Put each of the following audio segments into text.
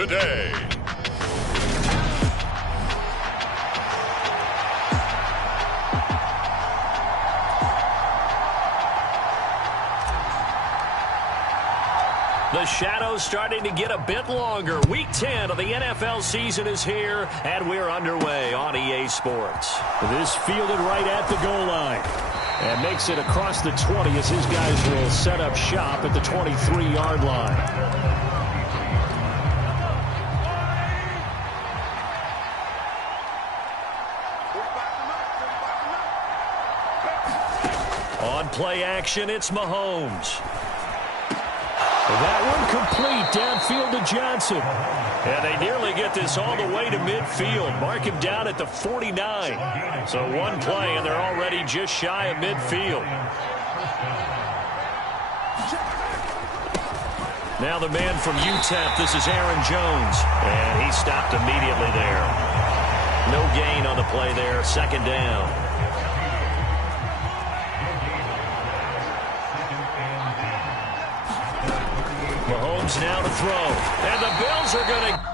today. The shadow's starting to get a bit longer. Week 10 of the NFL season is here, and we're underway on EA Sports. This fielded right at the goal line. And makes it across the 20 as his guys will set up shop at the 23-yard line. On play action, it's Mahomes. That one complete downfield to Johnson. And they nearly get this all the way to midfield. Mark him down at the 49. So one play, and they're already just shy of midfield. Now the man from UTEP, this is Aaron Jones. And he stopped immediately there. No gain on the play there, second down. Mahomes now to throw. And the Bills are going to...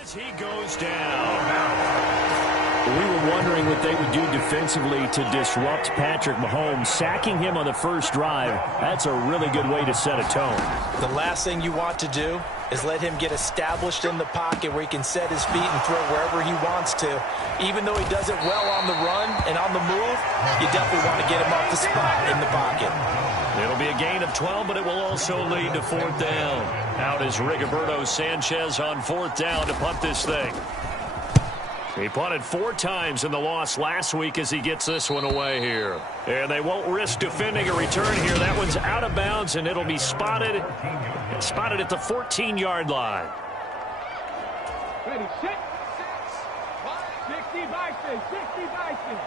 As he goes down. We were wondering what they would do defensively to disrupt Patrick Mahomes. Sacking him on the first drive, that's a really good way to set a tone. The last thing you want to do is let him get established in the pocket where he can set his feet and throw wherever he wants to. Even though he does it well on the run and on the move, you definitely want to get him off the spot in the pocket. It'll be a gain of 12, but it will also lead to fourth down. Out is Rigoberto Sanchez on fourth down to punt this thing. He punted 4 times in the loss last week as he gets this one away here. And they won't risk defending a return here. That one's out of bounds, and it'll be spotted at the 14-yard line. Ready, set, 60 Bison, 60 Bison.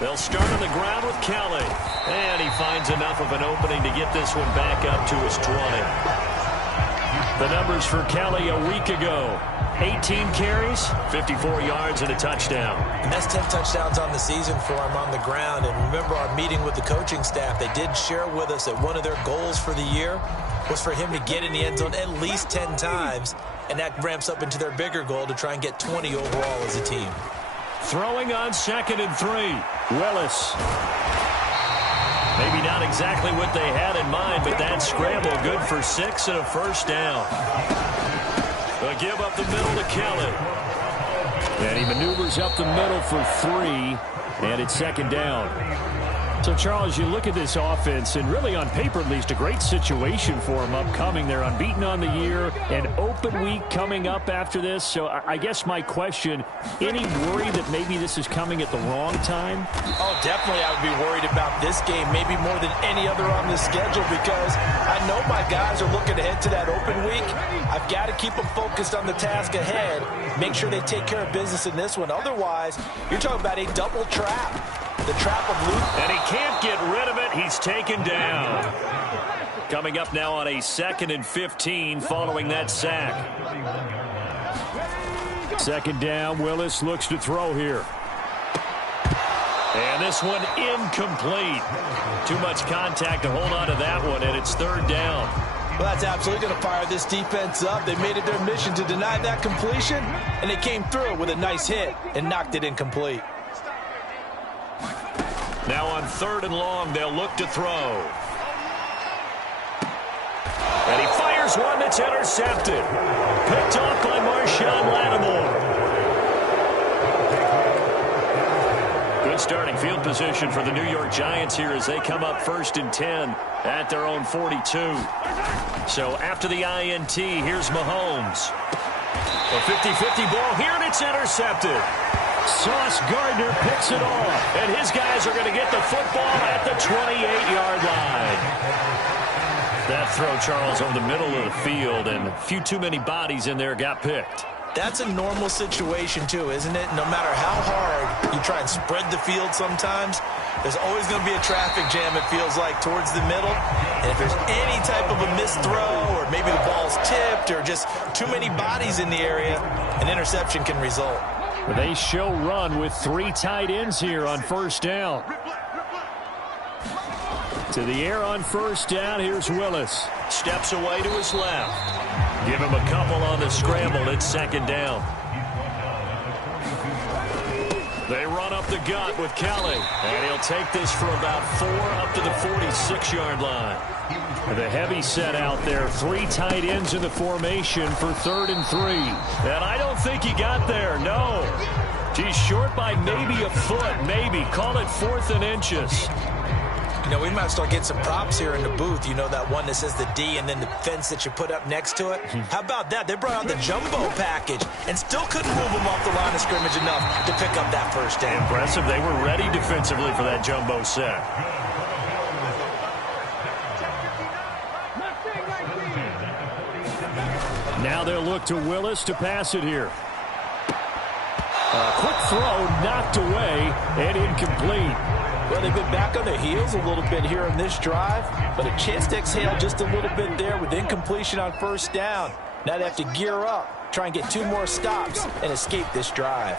They'll start on the ground with Kelly. And he finds enough of an opening to get this one back up to his 20. The numbers for Kelly a week ago. 18 carries, 54 yards, and a touchdown. And that's 10 touchdowns on the season for him on the ground. And remember our meeting with the coaching staff, they did share with us that one of their goals for the year was for him to get in the end zone at least 10 times. And that ramps up into their bigger goal to try and get 20 overall as a team. Throwing on 2nd and 3. Willis. Maybe not exactly what they had in mind, but that scramble good for 6 and a first down. A give up the middle to Kelly. And he maneuvers up the middle for 3, and it's second down. So, Charles, you look at this offense, and really on paper at least, a great situation for them upcoming. They're unbeaten on the year, an open week coming up after this. So I guess my question, any worry that maybe this is coming at the wrong time? Oh, definitely I would be worried about this game, maybe more than any other on the schedule, because I know my guys are looking ahead to that open week. I've got to keep them focused on the task ahead, make sure they take care of business in this one. Otherwise, you're talking about a double trap. The trap of Luke. And he can't get rid of it. He's taken down. Coming up now on a 2nd and 15 following that sack. 2nd down, Willis looks to throw here. And this one incomplete. Too much contact to hold on to that one, and it's 3rd down. Well, that's absolutely going to fire this defense up. They made it their mission to deny that completion, and they came through with a nice hit and knocked it incomplete. Now on 3rd and long, they'll look to throw. And he fires one that's intercepted. Picked off by Marshawn Lattimore. Good starting field position for the New York Giants here as they come up 1st and 10 at their own 42. So after the INT, here's Mahomes. A 50-50 ball here, and it's intercepted. Sauce Gardner picks it off. And his guys are going to get the football at the 28-yard line. That throw, Charles, over the middle of the field, and a few too many bodies in there got picked. That's a normal situation, too, isn't it? No matter how hard you try and spread the field sometimes, there's always going to be a traffic jam, it feels like, towards the middle. And if there's any type of a missed throw, or maybe the ball's tipped, or just too many bodies in the area, an interception can result. They show run with 3 tight ends here on 1st down. To the air on 1st down, here's Willis. Steps away to his left. Give him a couple on the scramble. It's 2nd down. They run up the gut with Kelly. And he'll take this for about 4 up to the 46-yard line. The heavy set out there. 3 tight ends in the formation for 3rd and 3. And I don't think he got there, no. He's short by maybe a foot, maybe. Call it 4th and inches. You know, we might start getting some props here in the booth. You know, that one that says the D and then the fence that you put up next to it. How about that? They brought out the jumbo package and still couldn't move them off the line of scrimmage enough to pick up that 1st down. Impressive. They were ready defensively for that jumbo set. Now they'll look to Willis to pass it here. A quick throw knocked away and incomplete. Well, they've been back on their heels a little bit here in this drive, but a chance to exhale just a little bit there with incompletion on 1st down. Now they have to gear up, try and get 2 more stops, and escape this drive.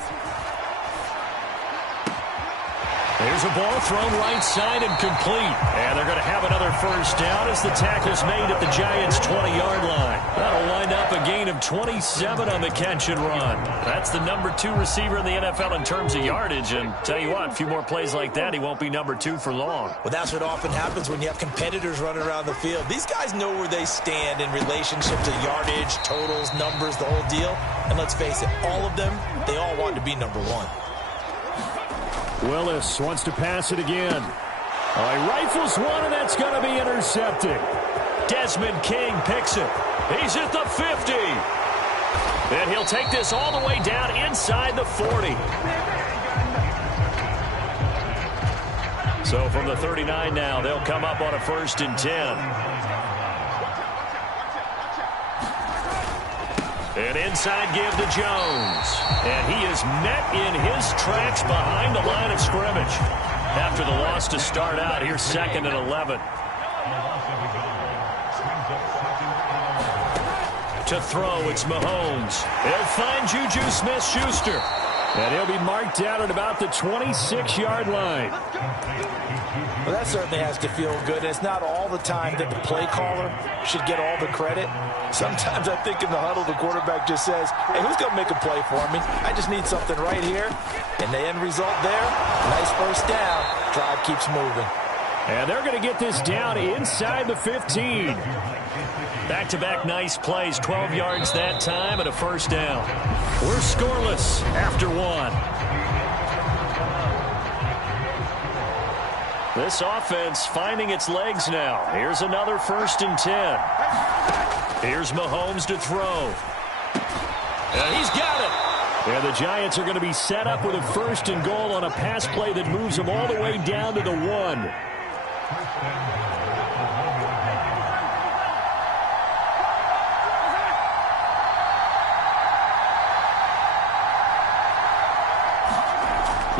There's a ball thrown right side and complete. And they're going to have another 1st down as the tackle's made at the Giants' 20-yard line. That'll wind up a gain of 27 on the catch and run. That's the number 2 receiver in the NFL in terms of yardage. And tell you what, a few more plays like that, he won't be number 2 for long. Well, that's what often happens when you have competitors running around the field. These guys know where they stand in relationship to yardage, totals, numbers, the whole deal. And let's face it, all of them, they all want to be number 1. Willis wants to pass it again. He rifles one, and that's going to be intercepted. Desmond King picks it. He's at the 50. And he'll take this all the way down inside the 40. So from the 39 now, they'll come up on a 1st and 10. An inside give to Jones. And he is met in his tracks behind the line of scrimmage. After the loss to start out, here's 2nd and 11. To throw, it's Mahomes. He'll find Juju Smith-Schuster. And he'll be marked out at about the 26-yard line. Well, that certainly has to feel good. It's not all the time that the play caller should get all the credit. Sometimes I think in the huddle, the quarterback just says, hey, who's going to make a play for me? I just need something right here. And the end result there, nice 1st down. Drive keeps moving. And they're going to get this down inside the 15. Back-to-back nice plays, 12 yards that time and a 1st down. We're scoreless after 1. This offense finding its legs now. Here's another 1st and 10. Here's Mahomes to throw. And he's got it. And the Giants are going to be set up with a 1st and goal on a pass play that moves them all the way down to the 1.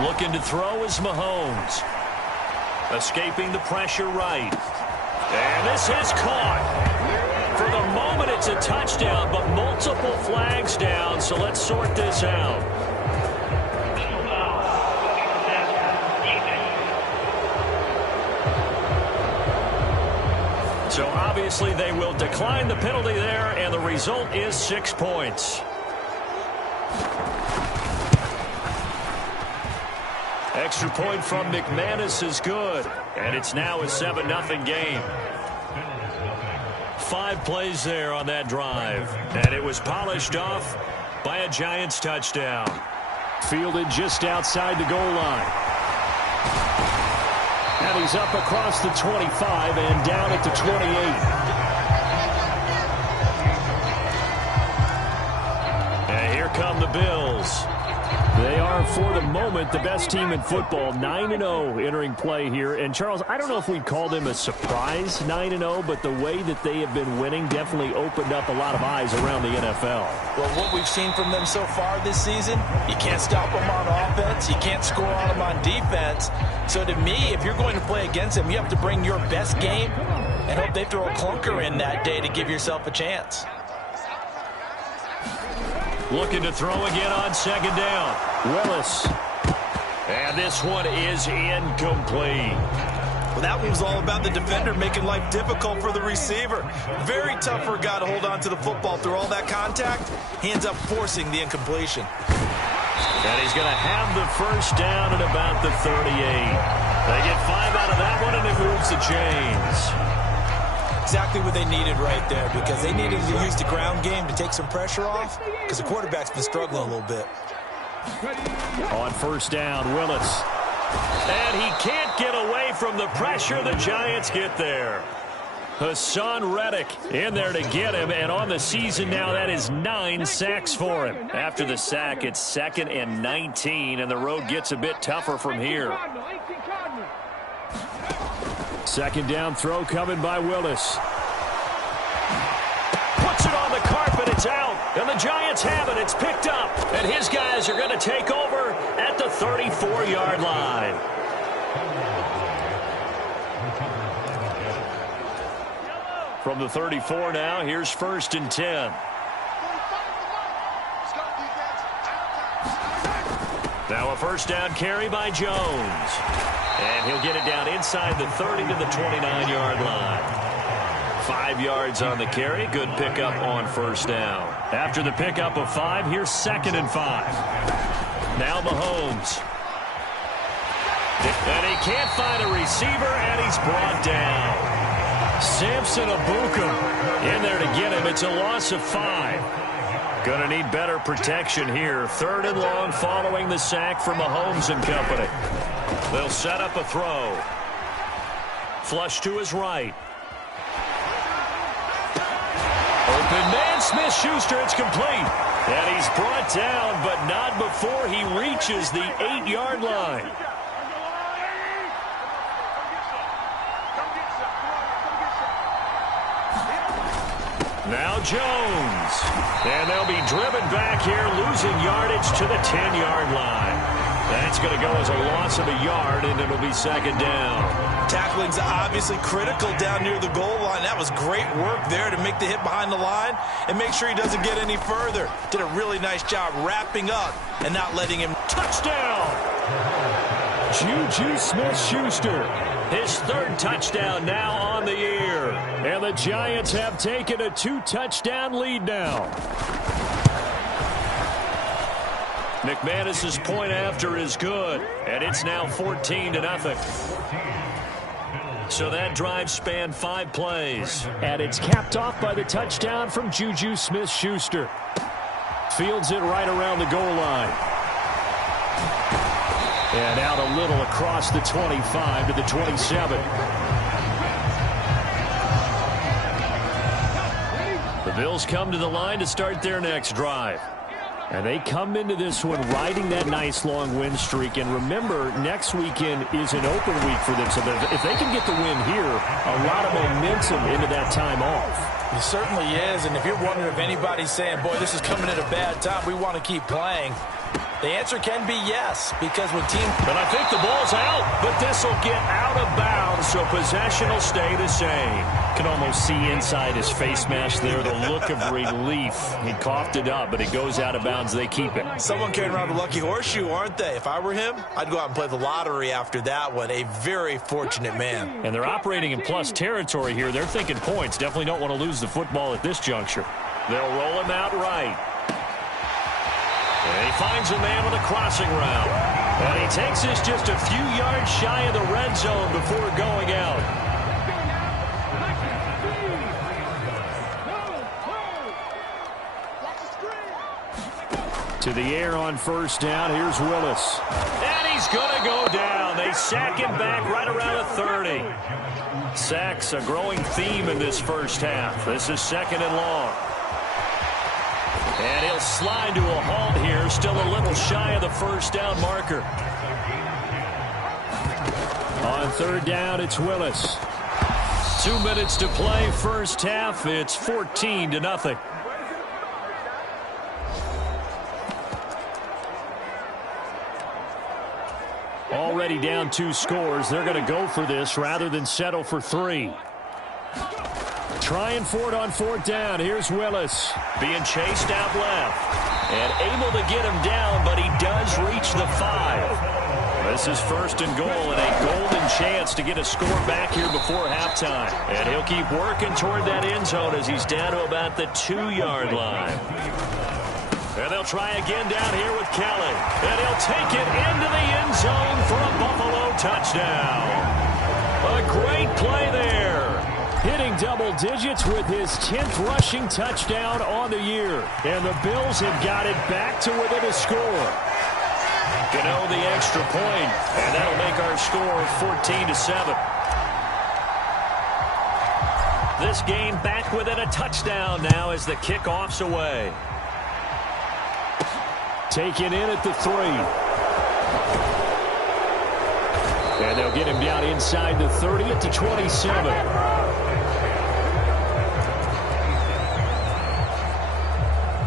Looking to throw is Mahomes. Escaping the pressure right. And this is caught. For the moment, it's a touchdown, but multiple flags down, so let's sort this out. So obviously they will decline the penalty there, and the result is 6 points. Extra point from McManus is good, and it's now a 7-0 game. 5 plays there on that drive, and it was polished off by a Giants touchdown. Fielded just outside the goal line. And he's up across the 25 and down at the 28. And here come the Bills. They are, for the moment, the best team in football, 9-0 entering play here. And, Charles, I don't know if we'd call them a surprise 9-0, but the way that they have been winning definitely opened up a lot of eyes around the NFL. Well, what we've seen from them so far this season, you can't stop them on offense. You can't score on them on defense. So, to me, if you're going to play against them, you have to bring your best game and hope they throw a clunker in that day to give yourself a chance. Looking to throw again on second down. Willis. And this one is incomplete. Well, that one was all about the defender making life difficult for the receiver. Very tough for a guy to hold on to the football through all that contact. He ends up forcing the incompletion. And he's going to have the first down at about the 38. They get 5 out of that one, and it moves the chains. Exactly what they needed right there, because they needed to use the ground game to take some pressure off, because the quarterback's been struggling a little bit. On first down, Willis. And he can't get away from the pressure. The Giants get there. Hassan Reddick in there to get him, and on the season now, that is 9 sacks for him. After the sack, it's 2nd and 19, and the road gets a bit tougher from here. Second down throw coming by Willis. Puts it on the carpet, it's out, and the Giants have it. It's picked up, and his guys are going to take over at the 34-yard line. From the 34 now, here's 1st and 10. Now a first down carry by Jones. And he'll get it down inside the 30 to the 29-yard line. 5 yards on the carry. Good pickup on first down. After the pickup of 5, here's 2nd and 5. Now Mahomes. And he can't find a receiver, and he's brought down. Samson Abukum in there to get him. It's a loss of 5. Going to need better protection here. 3rd and long following the sack from Mahomes and company. They'll set up a throw. Flush to his right. Open man, Smith-Schuster, it's complete. And he's brought down, but not before he reaches the 8-yard line. Now Jones. And they'll be driven back here, losing yardage to the 10-yard line. That's going to go as a loss of a yard, and it'll be 2nd down. Tackling's obviously critical down near the goal line. That was great work there to make the hit behind the line and make sure he doesn't get any further. Did a really nice job wrapping up and not letting him. Touchdown! Juju Smith-Schuster. His 3rd touchdown now on the year. And the Giants have taken a 2-touchdown lead now. McManus's point after is good, and it's now 14-0. So that drive spanned 5 plays. And it's capped off by the touchdown from Juju Smith-Schuster. Fields it right around the goal line. And out a little across the 25 to the 27. The Bills come to the line to start their next drive. And they come into this one riding that nice long win streak. And remember, next weekend is an open week for them. So if they can get the win here, a lot of momentum into that time off. It certainly is. And if you're wondering if anybody's saying, boy, this is coming at a bad time, we want to keep playing, the answer can be yes, because when teams... But I think the ball's out. The But this will get out of bounds, so possession will stay the same. Can almost see inside his face mask there the look of relief. He coughed it up, but it goes out of bounds. They keep it. Someone carrying around the lucky horseshoe, aren't they? If I were him, I'd go out and play the lottery after that one. A very fortunate man. And they're operating in plus territory here. They're thinking points. Definitely don't want to lose the football at this juncture. They'll roll him out right. And he finds a man with a crossing route. And he takes this just a few yards shy of the red zone before going out. To the air on first down. Here's Willis. And he's going to go down. They sack him back right around the 30. Sacks a growing theme in this first half. This is 2nd and long. And he'll slide to a halt here, still a little shy of the first down marker. On 3rd down, it's Willis. 2 minutes to play first half. It's 14-0. Already down 2 scores. They're going to go for this rather than settle for 3. Trying for it on 4th down. Here's Willis. Being chased out left. And able to get him down, but he does reach the 5. This is 1st and goal and a golden chance to get a score back here before halftime. And he'll keep working toward that end zone as he's down to about the 2-yard line. And they'll try again down here with Kelly. And he'll take it into the end zone for a Buffalo touchdown. A great play there. Hitting double digits with his 10th rushing touchdown on the year. And the Bills have got it back to within a score. Gano the extra point, and that'll make our score 14-7. This game back within a touchdown now as the kickoff's away. Taken in at the 3. And they'll get him down inside the 30 at the 27.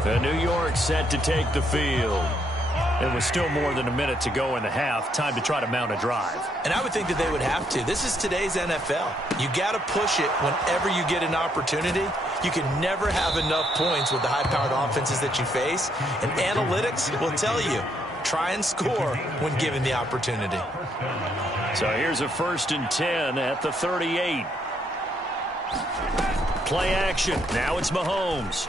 The New York set to take the field. It was still more than a minute to go in the half. Time to try to mount a drive. And I would think that they would have to. This is today's NFL. You got to push it whenever you get an opportunity. You can never have enough points with the high-powered offenses that you face. And analytics will tell you, try and score when given the opportunity. So here's a 1st and 10 at the 38. Play action. Now it's Mahomes.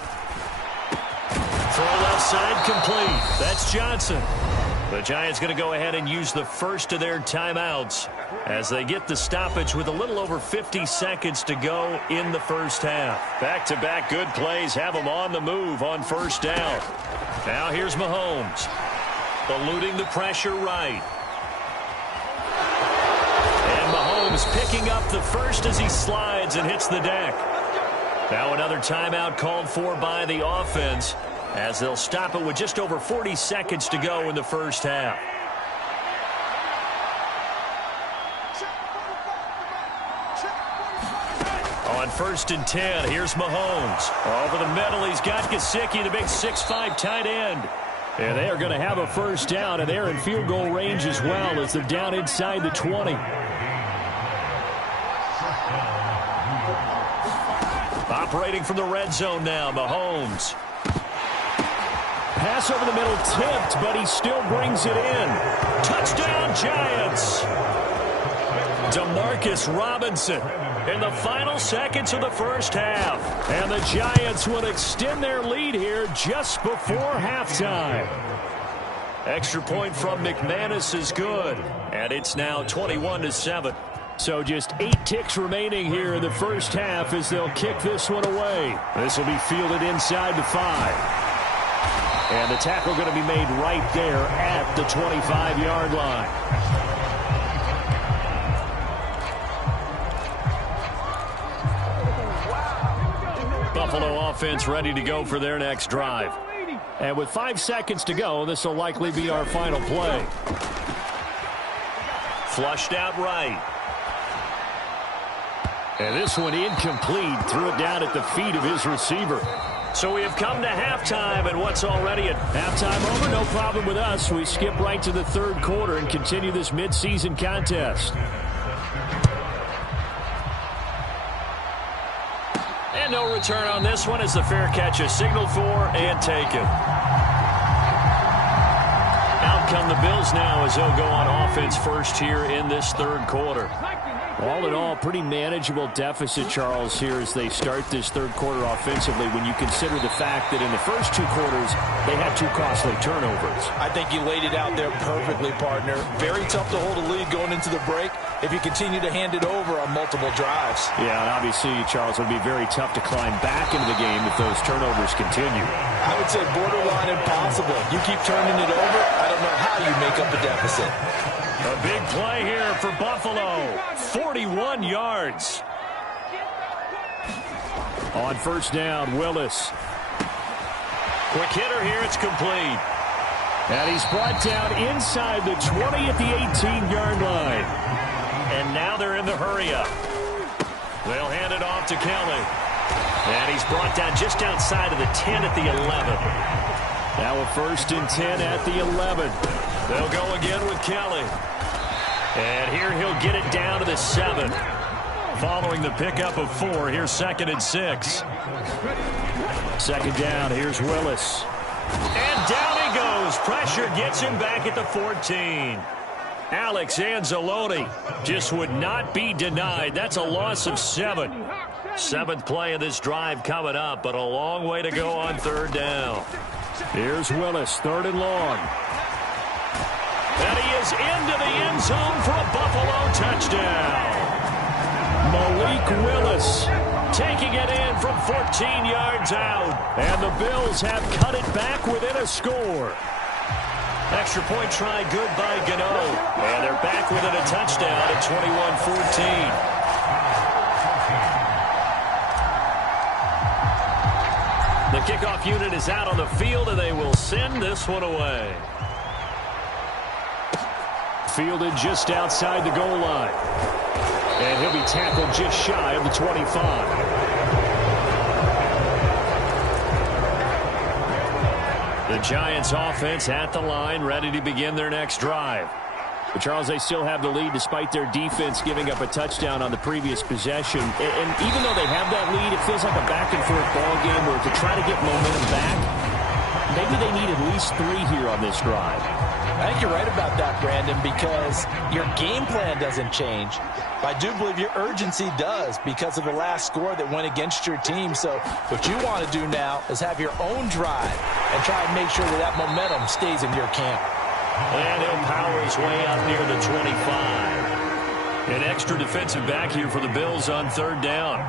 Throw left side complete. That's Johnson. The Giants going to go ahead and use the first of their timeouts as they get the stoppage with a little over 50 seconds to go in the first half. Back-to-back good plays have them on the move on 1st down. Now here's Mahomes. Eluding the pressure right. And Mahomes picking up the first as he slides and hits the deck. Now another timeout called for by the offense, as they'll stop it with just over 40 seconds to go in the first half. On 1st and 10, here's Mahomes. Over the middle, he's got Gesicki, the big 6'5" tight end. And they are going to have a first down, and they're in field goal range as well as they're down inside the 20. Operating from the red zone now, Mahomes. Pass over the middle tipped, but he still brings it in. Touchdown, Giants! Demarcus Robinson in the final seconds of the first half. And the Giants will extend their lead here just before halftime. Extra point from McManus is good, and it's now 21-7. So just 8 ticks remaining here in the first half as they'll kick this one away. This will be fielded inside the 5. And the tackle going to be made right there at the 25-yard line. Buffalo offense ready to go for their next drive. And with 5 seconds to go, this will likely be our final play. Flushed out right. And this one incomplete. Threw it down at the feet of his receiver. So we have come to halftime, and what's already at halftime over, no problem with us. We skip right to the third quarter and continue this midseason contest. And no return on this one as the fair catch is signaled for and taken. Out come the Bills now as they'll go on offense first here in this third quarter. All in all, pretty manageable deficit, Charles, here as they start this third quarter offensively when you consider the fact that in the first two quarters, they had two costly turnovers. I think you laid it out there perfectly, partner. Very tough to hold a lead going into the break if you continue to hand it over on multiple drives. Yeah, and obviously, Charles, it would be very tough to climb back into the game if those turnovers continue. I would say borderline impossible. You keep turning it over, I don't know how you make up a deficit. A big play here for Buffalo. 41 yards. On first down, Willis. Quick hitter here, it's complete. And he's brought down inside the 20 at the 18-yard line. And now they're in the hurry-up. They'll hand it off to Kelly. And he's brought down just outside of the 10 at the 11. Now a 1st and 10 at the 11. They'll go again with Kelly. And here he'll get it down to the 7. Following the pickup of 4, here's 2nd and 6. Second down, here's Willis. And down he goes. Pressure gets him back at the 14. Alex Anzalone just would not be denied. That's a loss of 7. 7th play of this drive coming up, but a long way to go on third down. Here's Willis, 3rd and long. And he is into the end zone for a Buffalo touchdown. Malik Willis taking it in from 14 yards out. And the Bills have cut it back within a score. Extra point try good by Gano. And they're back within a touchdown at 21-14. The kickoff unit is out on the field, and they will send this one away. Fielded just outside the goal line. And he'll be tackled just shy of the 25. The Giants offense at the line, ready to begin their next drive. But Charles, they still have the lead despite their defense giving up a touchdown on the previous possession. And even though they have that lead, it feels like a back-and-forth ball game where to try to get momentum back, maybe they need at least 3 here on this drive. I think you're right about that, Brandon, because your game plan doesn't change. I do believe your urgency does because of the last score that went against your team. So what you want to do now is have your own drive and try and make sure that that momentum stays in your camp. And he'll power his way out near the 25. An extra defensive back here for the Bills on third down.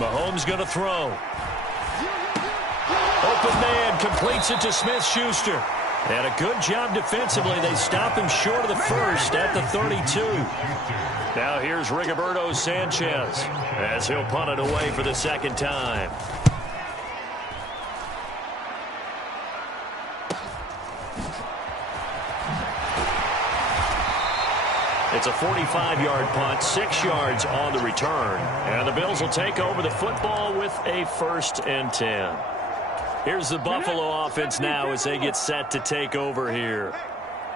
Mahomes going to throw. Open man completes it to Smith-Schuster. And a good job defensively. They stop him short of the first at the 32. Now here's Rigoberto Sanchez as he'll punt it away for the second time. It's a 45-yard punt, 6 yards on the return. And the Bills will take over the football with a 1st and 10. Here's the Buffalo offense now as they get set to take over here.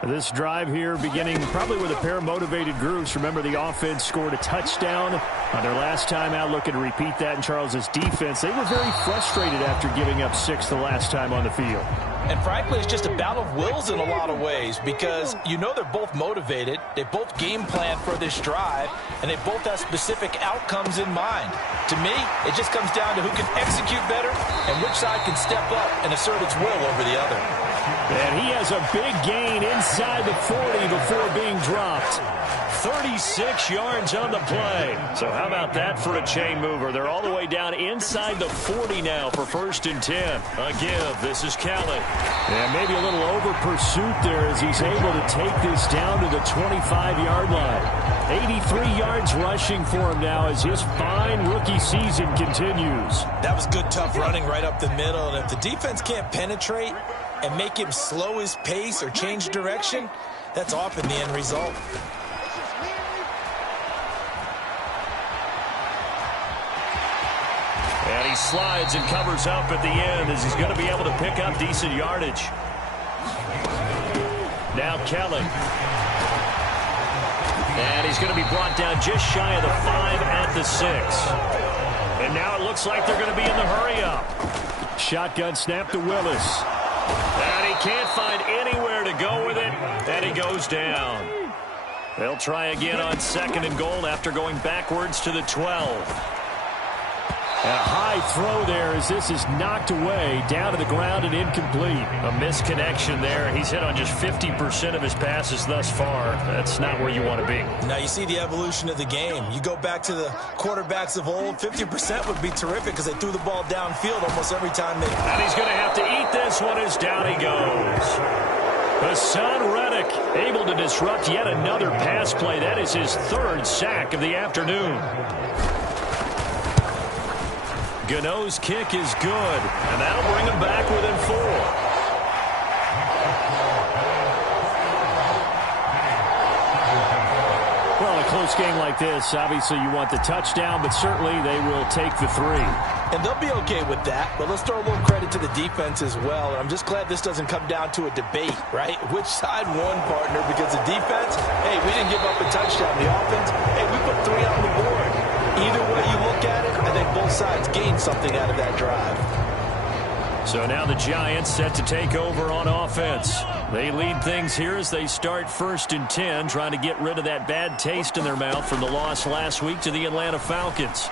This drive here beginning probably with a pair of motivated groups. Remember, the offense scored a touchdown on their last time out. Looking to repeat that in Charles's defense. They were very frustrated after giving up 6 the last time on the field. And frankly, it's just a battle of wills in a lot of ways because you know they're both motivated. They both game plan for this drive, and they both have specific outcomes in mind. To me, it just comes down to who can execute better and which side can step up and assert its will over the other. And he has a big gain inside the 40 before being dropped. 36 yards on the play. So how about that for a chain mover? They're all the way down inside the 40 now for 1st and 10. A give. This is Kelly. And maybe a little over pursuit there as he's able to take this down to the 25-yard line. 83 yards rushing for him now as his fine rookie season continues. That was good, tough running right up the middle. And if the defense can't penetrate and make him slow his pace or change direction, that's often the end result. he slides and covers up at the end as he's going to be able to pick up decent yardage. Now Kelly. And he's going to be brought down just shy of the 5 at the 6. And now it looks like they're going to be in the hurry-up. Shotgun snap to Willis. And he can't find anywhere to go with it, and he goes down. They'll try again on 2nd and goal after going backwards to the 12. A high throw there as this is knocked away, down to the ground and incomplete. A misconnection there. He's hit on just 50% of his passes thus far. That's not where you want to be. Now you see the evolution of the game. You go back to the quarterbacks of old, 50% would be terrific because they threw the ball downfield almost every time they... And he's going to have to eat this one as down he goes. Hassan Reddick able to disrupt yet another pass play. That is his 3rd sack of the afternoon. Gano's kick is good, and that'll bring him back within 4. Well, a close game like this, obviously you want the touchdown, but certainly they will take the 3. And they'll be okay with that, but let's throw a little credit to the defense as well. I'm just glad this doesn't come down to a debate, right? Which side won, partner? Because the defense, hey, we didn't give up a touchdown. The offense, hey, we put 3 on the board. Either way you look at it, I think both sides gained something out of that drive. So now the Giants set to take over on offense. They lead things here as they start 1st and 10, trying to get rid of that bad taste in their mouth from the loss last week to the Atlanta Falcons.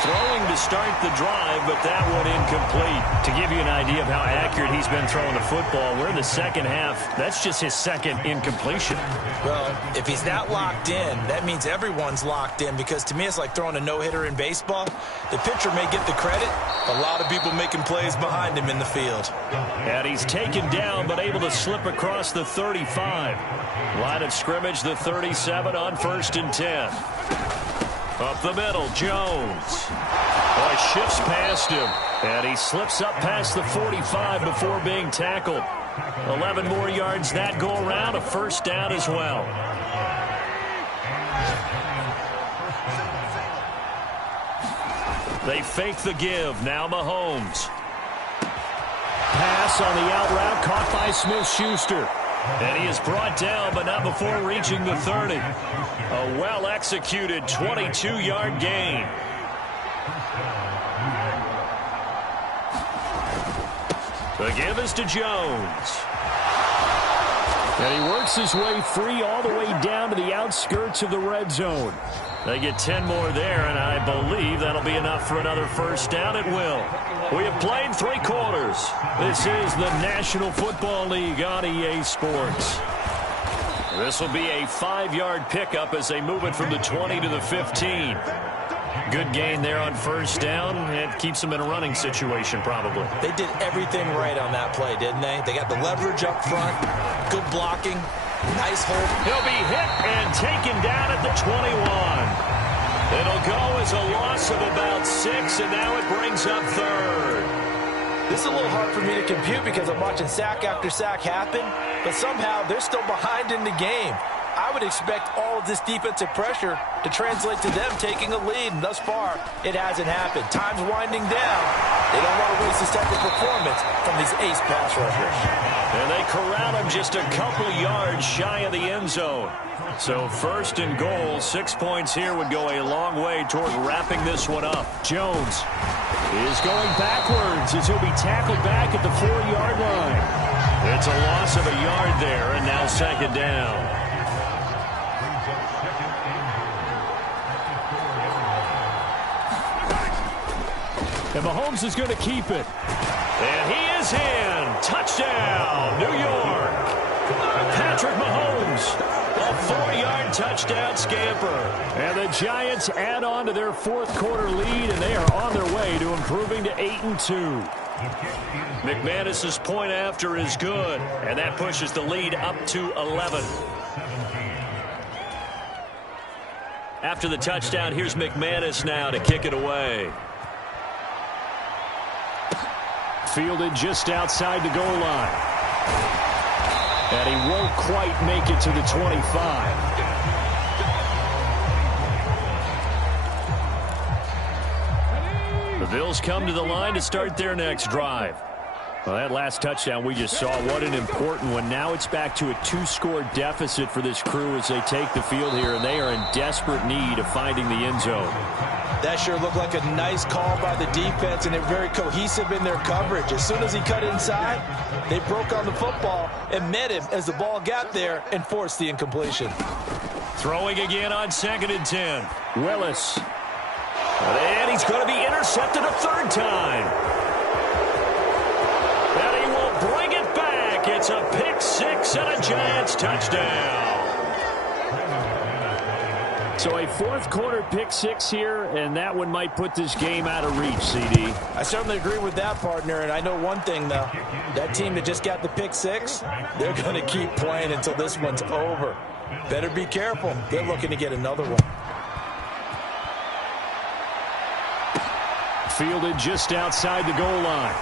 Throwing to start the drive, but that one incomplete. To give you an idea of how accurate he's been throwing the football, we're in the 2nd half. That's just his 2nd incompletion. Well, if he's that locked in, that means everyone's locked in, because to me it's like throwing a no-hitter in baseball. The pitcher may get the credit. A lot of people making plays behind him in the field. And he's taken down, but able to slip across the 35. Line of scrimmage, the 37 on 1st and 10. Up the middle, Jones. Boy, shifts past him. And he slips up past the 45 before being tackled. 11 more yards that go around, a 1st down as well. They fake the give. Now Mahomes. Pass on the out route, caught by Smith-Schuster. And he is brought down, but not before reaching the 30. A well-executed 22-yard gain. The give is to Jones. And he works his way free all the way down to the outskirts of the red zone. They get 10 more there, and I believe that'll be enough for another 1st down. It will. We have played 3 quarters. This is the National Football League on EA Sports. This will be a 5-yard pickup as they move it from the 20 to the 15. Good gain there on 1st down. It keeps them in a running situation, probably. They did everything right on that play, didn't they? They got the leverage up front, good blocking, nice hold. He'll be hit and taken down at the 21. It'll go as a loss of about 6, and now it brings up 3rd. This is a little hard for me to compute because I'm watching sack after sack happen, but somehow they're still behind in the game. I would expect all of this defensive pressure to translate to them taking a lead, and thus far, it hasn't happened. Time's winding down. They don't want to waste this type of performance from these ace pass rushers. And they corral him just a couple yards shy of the end zone. So 1st and goal, 6 points here would go a long way toward wrapping this one up. Jones is going backwards as he'll be tackled back at the 4-yard line. It's a loss of a yard there, and now 2nd down. And Mahomes is going to keep it. And he is in. Touchdown, New York. Patrick Mahomes, a 4-yard touchdown scamper. And the Giants add on to their 4th quarter lead, and they are on their way to improving to 8-2. McManus's point after is good, and that pushes the lead up to 11. After the touchdown, here's McManus now to kick it away. Fielded just outside the goal line. And he won't quite make it to the 25. Bills come to the line to start their next drive. Well, that last touchdown we just saw, what an important one. Now it's back to a 2-score deficit for this crew as they take the field here, and they are in desperate need of finding the end zone. That sure looked like a nice call by the defense, and they're very cohesive in their coverage. As soon as he cut inside, they broke on the football and met him as the ball got there and forced the incompletion. Throwing again on 2nd and 10. Willis. And he's going to be intercepted a third time. And he will bring it back. It's a pick six and a Giants touchdown. So a fourth-quarter pick six here, and that one might put this game out of reach, CD. I certainly agree with that, partner, and I know one thing, though. That team that just got the pick six, they're going to keep playing until this one's over. Better be careful. They're looking to get another one. Fielded just outside the goal line.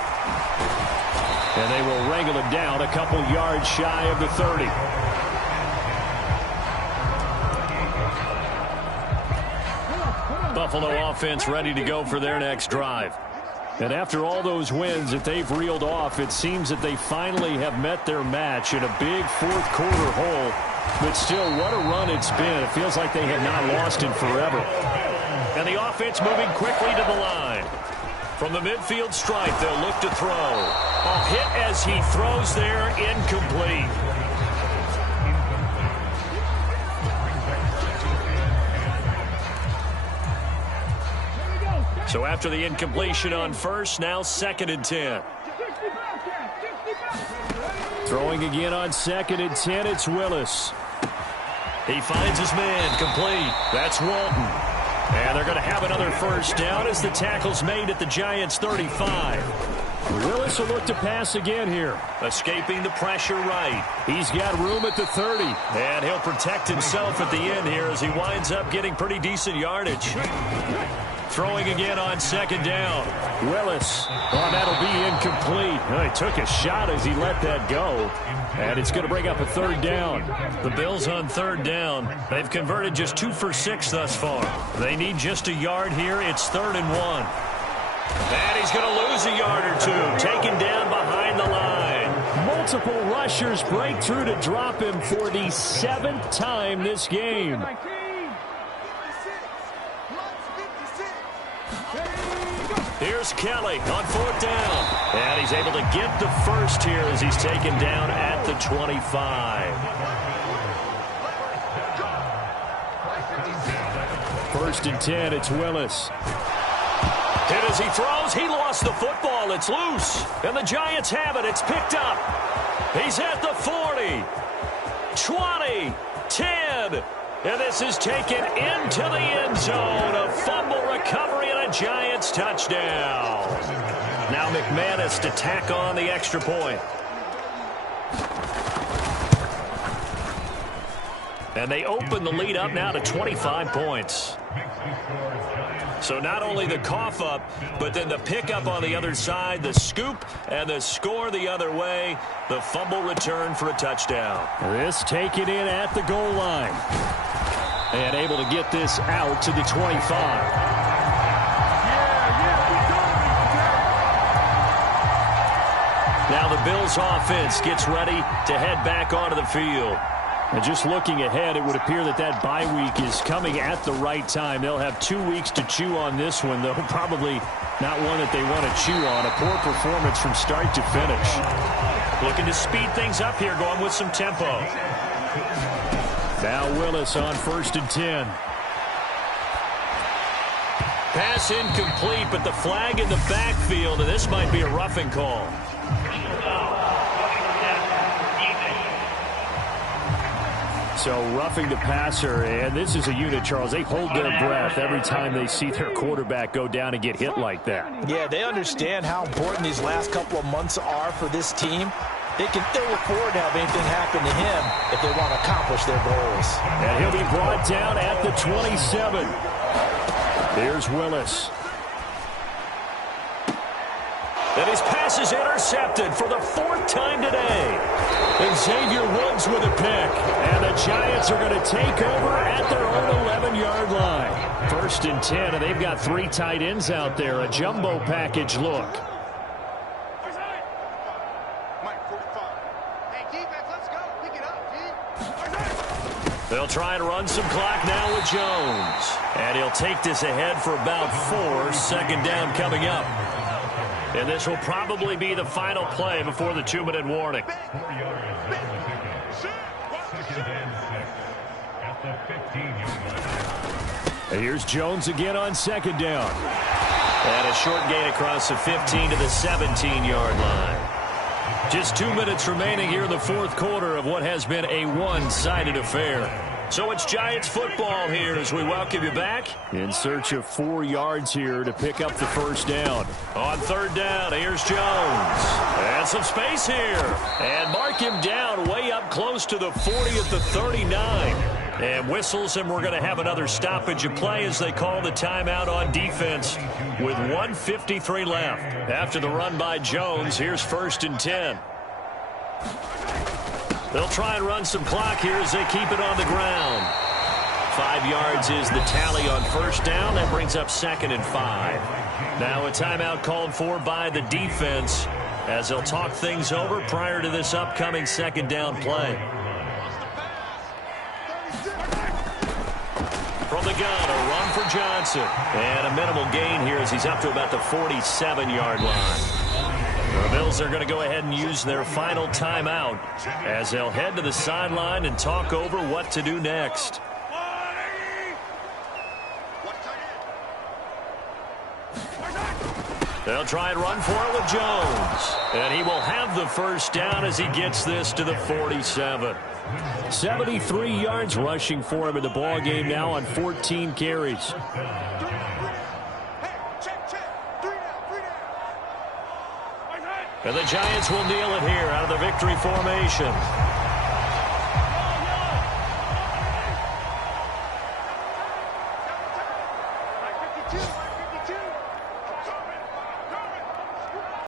And they will wrangle him down a couple yards shy of the 30. Buffalo offense ready to go for their next drive. And after all those wins that they've reeled off, it seems that they finally have met their match in a big fourth-quarter hole. But still, what a run it's been. It feels like they have not lost in forever. And the offense moving quickly to the line. From the midfield stripe, they'll look to throw. A hit as he throws there, incomplete. So after the incompletion on first, now 2nd and 10. Throwing again on 2nd and 10, it's Willis. He finds his man, complete. That's Walton. And they're going to have another first down as the tackle's made at the Giants' 35. Willis will look to pass again here. Escaping the pressure right. He's got room at the 30. And he'll protect himself at the end here as he winds up getting pretty decent yardage. Throwing again on 2nd down. Willis. Oh, that'll be incomplete. Oh, he took a shot as he let that go. And it's going to bring up a 3rd down. The Bills on 3rd down. They've converted just 2 for 6 thus far. They need just a yard here. It's 3rd and 1. And he's going to lose a yard or two. Taken down behind the line. Multiple rushers break through to drop him for the 7th time this game. Here's Kelly on 4th down. And he's able to get the first here as he's taken down at the 25. 1st and 10, it's Willis. Hit as he throws. He lost the football. It's loose. And the Giants have it. It's picked up. He's at the 40. 20. 10. And this is taken into the end zone. A fumble recovery and a Giants touchdown. Now McManus to tack on the extra point. And they open the lead up now to 25 points. So not only the cough up, but then the pickup on the other side, the scoop, and the score the other way. The fumble return for a touchdown. This taken in at the goal line. And able to get this out to the 25. Now the Bills offense gets ready to head back onto the field. And just looking ahead, it would appear that that bye week is coming at the right time. They'll have 2 weeks to chew on this one, though probably not one that they want to chew on. A poor performance from start to finish. Looking to speed things up here, going with some tempo. Now Willis on 1st and 10. Pass incomplete, but the flag in the backfield, and this might be a roughing call. So roughing the passer, and this is a unit, Charles. They hold their breath every time they see their quarterback go down and get hit like that. Yeah, they understand how important these last couple of months are for this team. They look forward to have anything happen to him if they want to accomplish their goals. And he'll be brought down at the 27. There's Willis. And his pass is intercepted for the 4th time today. And Xavier Woods with a pick. And the Giants are going to take over at their own 11-yard line. 1st and 10, and they've got 3 tight ends out there. A jumbo package look. They'll try and run some clock now with Jones. And he'll take this ahead for about 4. 2nd down coming up. And this will probably be the final play before the 2-minute warning. And here's Jones again on 2nd down. And a short gain across the 15 to the 17-yard line. Just 2 minutes remaining here in the 4th quarter of what has been a one-sided affair. So it's Giants football here as we welcome you back. In search of 4 yards here to pick up the 1st down. On 3rd down, here's Jones. And some space here. And mark him down way up close to the 40 at the 39. And whistles, and we're going to have another stoppage of play as they call the timeout on defense with 1:53 left. After the run by Jones, here's 1st and 10. They'll try and run some clock here as they keep it on the ground. 5 yards is the tally on 1st down. That brings up 2nd and 5. Now a timeout called for by the defense as they'll talk things over prior to this upcoming 2nd down play. From the gun, a run for Johnson. And a minimal gain here as he's up to about the 47-yard line. The Bills are going to go ahead and use their final timeout as they'll head to the sideline and talk over what to do next. They'll try and run for it with Jones. And he will have the 1st down as he gets this to the 47. 73 yards rushing for him in the ball game now on 14 carries. And the Giants will kneel it here out of the victory formation. Two.